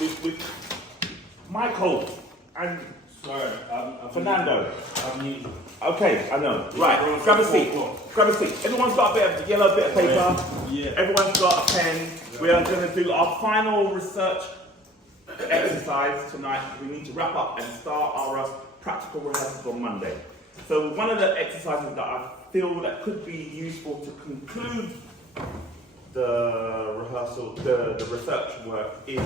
with Michael and Fernando. Okay, I know. Right, grab a seat. Grab a seat. Everyone's got a bit of yellow bit of paper. Yeah. Everyone's got a pen. We are going to do our final research exercise tonight. We need to wrap up and start our practical rehearsals on Monday. So one of the exercises that I feel that could be useful to conclude the rehearsal, the research work is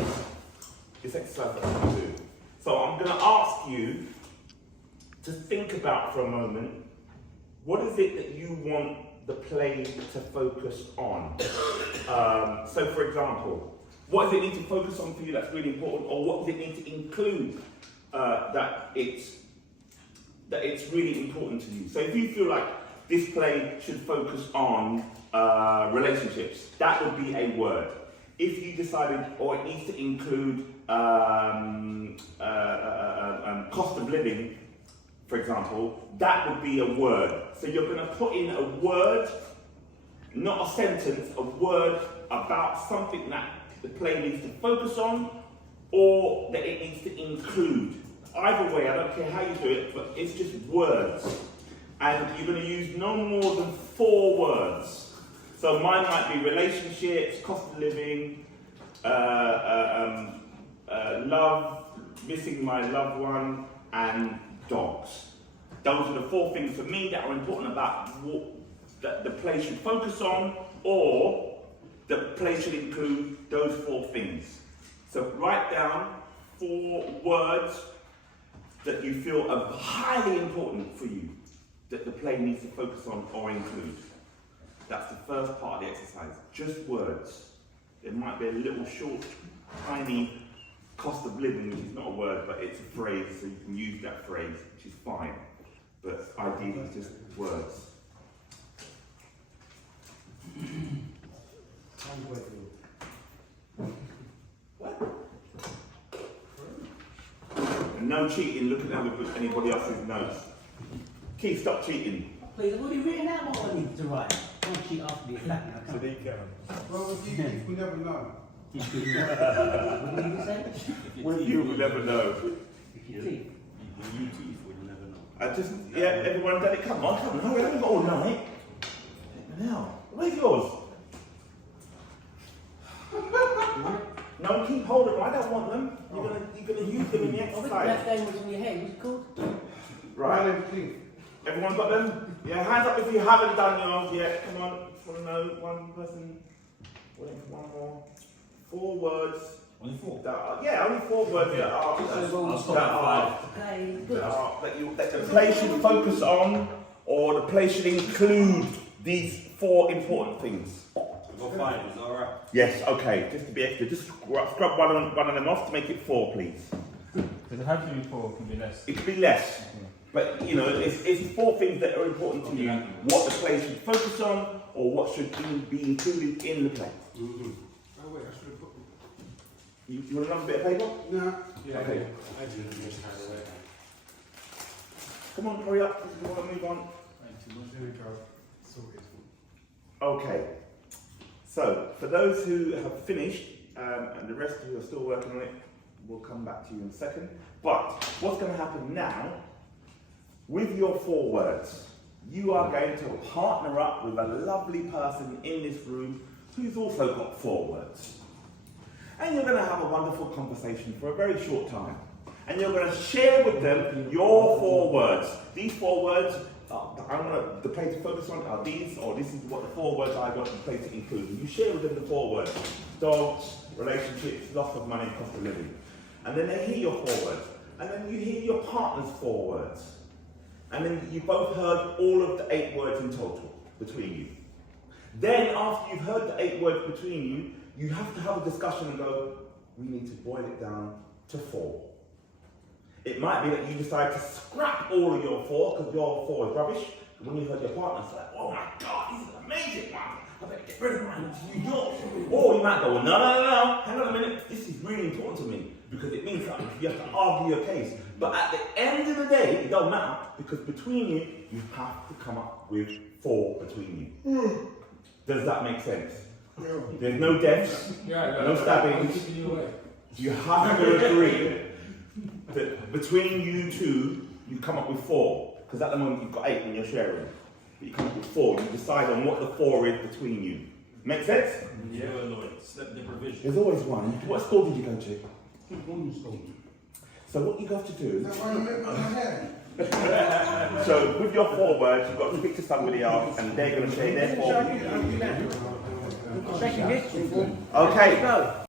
this exercise that I'm going to do. So I'm going to ask you to think about for a moment, what is it that you want the play to focus on? So for example, what does it need to focus on for you that's really important, or what does it need to include that it's really important to you? So if you feel like this play should focus on relationships, that would be a word. If you decided, or it needs to include cost of living, for example, that would be a word. So you're going to put in a word, not a sentence, a word about something that the play needs to focus on, or that it needs to include. Either way, I don't care how you do it, but it's just words. And you're going to use no more than 4 words. So mine might be relationships, cost of living, love, missing my loved one, and dogs. Those are the 4 things for me that are important about what that the play should focus on, or the play should include those 4 things. So write down 4 words that you feel are highly important for you, that the play needs to focus on or include. That's the first part of the exercise, just words. It might be a little short, tiny cost of living, which is not a word, but it's a phrase, so you can use that phrase, which is fine. But ideally, it's just words. What? And no cheating, looking at anybody else's notes. Keith, stop cheating. Please, I've already written out what I need to write. Don't cheat after the attack now. So they can. Well, with you, we never know. What did you say? With you, we never know. Your teeth. You teeth would never know. Yeah, everyone done it. Come on, hurry, I haven't got all night. Now, where's yours? No, keep hold of them. I don't want them. You're gonna use them in the I think exercise. that game was in your head. What's it called? Right. Everyone got them? Yeah, hands up if you haven't done yours yet. Come on, just want to know one person. Waiting for one more. 4 words. Only 4? Only 4 words that the play should focus on, or the play should include these 4 important things. I've got 5, is that alright? Yes, okay, just to be extra, just scrub one of them off to make it 4, please. Does it have to be 4? It can be less. It could be less. But, you know, it's 4 things that are important to you. What the play should focus on, or what should be included in the play. Mm-hmm. Oh wait, I should have put. You want another bit of paper? No. Yeah, okay. I didn't just have it away. Come on, hurry up, because we want to move on. There we go. Sorted. Okay. So, for those who have finished, and the rest who are still working on it, we'll come back to you in a second. But, what's going to happen now, with your 4 words, you are going to partner up with a lovely person in this room who's also got 4 words. And you're going to have a wonderful conversation for a very short time. And you're going to share with them your 4 words. These 4 words, I want the play to focus on are these, or this is what the 4 words I want the play to include. And you share with them the 4 words. Dogs, relationships, loss of money, cost of living. And then they hear your 4 words. And then you hear your partner's 4 words. And then you both heard all of the 8 words in total between you. Then after you've heard the 8 words between you, you have to have a discussion and go, we need to boil it down to 4. It might be that you decide to scrap all of your 4 because your 4 is rubbish. And when you heard your partner, it's like, oh my God, this is an amazing one. I better get rid of mine to New York. Or you might go, well, no, hang on a minute. This is really important to me because it means something. You have to argue your case. But at the end of the day, it don't matter because between you, you have to come up with 4 between you. Does that make sense? Yeah. There's no deaths, no stabbings. You have to agree that between you two, you come up with 4. Because at the moment you've got 8 when you're sharing. But you come up with 4. You decide on what the 4 is between you. Make sense? Yeah, annoying. Step deprivation. There's always one. What school did you go to? Morning school. So what you have to do. That's why you make my hair. So with your 4 words, you've got to speak to somebody else, and they're going to share their 4. Second history. Okay. Go.